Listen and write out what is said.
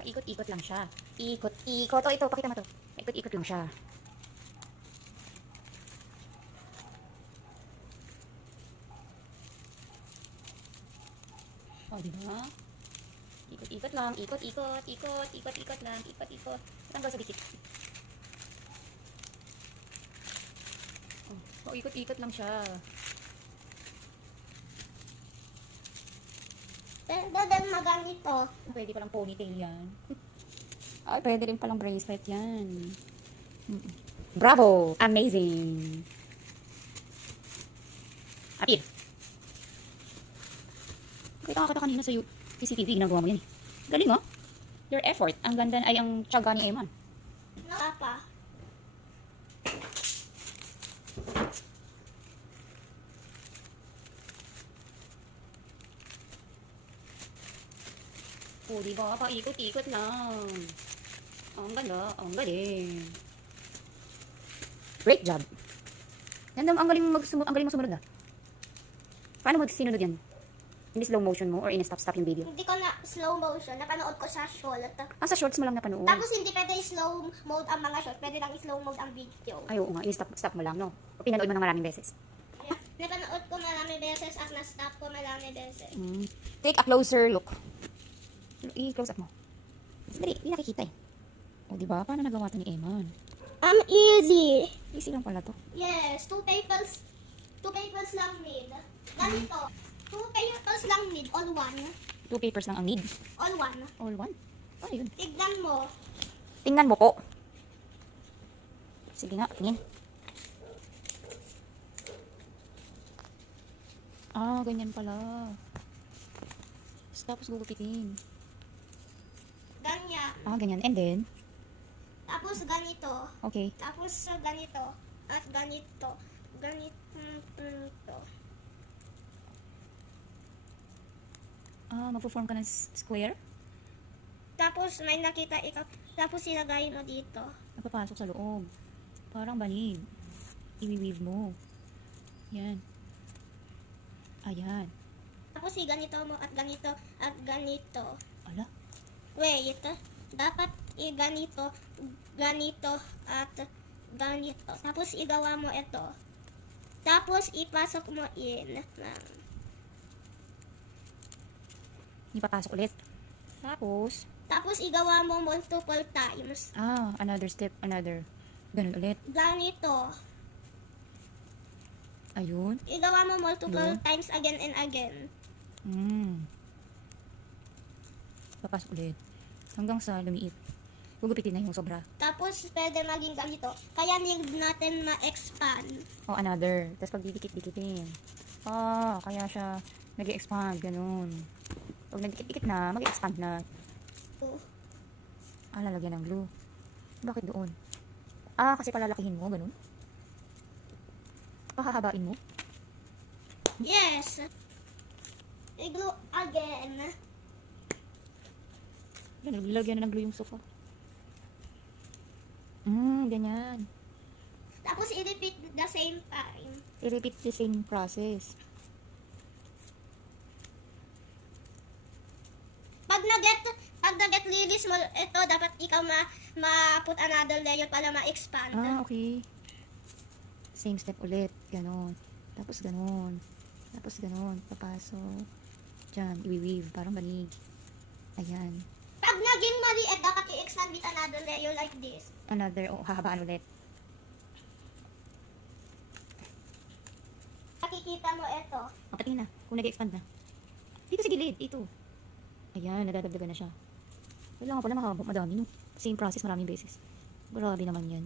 Paikot-ikot lang siya. Ikot-ikot. O, ito, pakita mo to. Paikot-ikot lang siya. O, diba? Ikot-ikot lang. Ikot-ikot. Ikot-ikot lang. Ikot-ikot. Tanggal sa dikit. O, ikot-ikot lang siya. Pwede din maganito. Pwede palang ponytail yan. Ay, pwede rin palang bracelet yan. Bravo! Amazing! Apir! Kita ka kanina sa CCTV, ginagawa mo yan eh. Galing oh! Your effort. Ang ganda ay ang tiyaga ni Eman. Papa. O, diba? Paikot-ikot lang. Ang ganda. Ang galing. Great job. Ganda, ang galing mo sumunod ah. Paano mo sinunod yan? In slow motion mo or in stop yung video? Hindi ko na slow motion. Napanood ko sa short. Sa shorts mo lang napanood. Tapos hindi pwede slow mode ang mga short. Pwede lang slow mode ang video. Ay, oo nga. In stop mo lang, no? O pinanood mo ng maraming beses. Yeah. Napanood ko marami beses at na-stop ko marami beses. Take a closer look. I-close up mo. Dali, hindi nakikita eh. O, diba? Paano nagawa to ni Eman? Easy. Easy lang pala to. Yes, two papers lang need. Ganito. 2 papers lang need. All one. 2 papers lang ang need. All one. All one? Ano yun? Tignan mo. Tingnan mo po. Sige nga, tingin. Ah, ganyan pala. Tapos gugupitin. Ganyan. Ah, ganyan. And then? Tapos ganito. Okay. Tapos ganito. At ganito. Ganito. Ah, magpo-form ka ng square? Tapos may nakita ikaw. Tapos ilagay mo dito. Napapasok sa loob. Parang banig. I-weave mo. Yan. Ayan. Tapos ganito mo at ganito at ganito. Ala. Wait. Dapat ganito, ganito at ganito. Tapos igawa mo ito. Tapos ipasok mo in. Ipapasok ulit. Tapos, igawa mo multiple times. another step, another. Ganun ulit. Ganito. Ayun. Igawa mo multiple Yun. times again and again. Papasok ulit. Hanggang sa lumiit. Gugupitin na yung sobra. Tapos pwede maging ganito. Kaya need natin ma-expand. O, another. Tapos pag didikit-dikitin. Kaya siya nag-expand. Ganun. Pag nagdikit-dikit na, mag-expand na. Lalagyan ng glue. Bakit doon? Kasi palalakihin mo. Ganun. Pahahabain mo. Yes. I-glue again. Lagyan na ng glue yung sofa. Ganyan. Tapos i-repeat the same time. I-repeat the same process. Pag na-get release mo ito, dapat ikaw ma-put another layer para ma-expand. Okay. Same step ulit. Ganon. Tapos ganon. Tapos ganon. Papasok. Diyan. I-weave. Parang banig. Ayan. Pag naging maliit, dapat i-expand with another layer like this. Another. Hahabaan ulit. Makikita mo ito. Patingin na. Kung nag-expand na. Dito sa gilid. Ito. Ayan. Nadadagdagan na siya. Kailangan pala madami. No? Same process. Maraming beses. Grabe naman yan.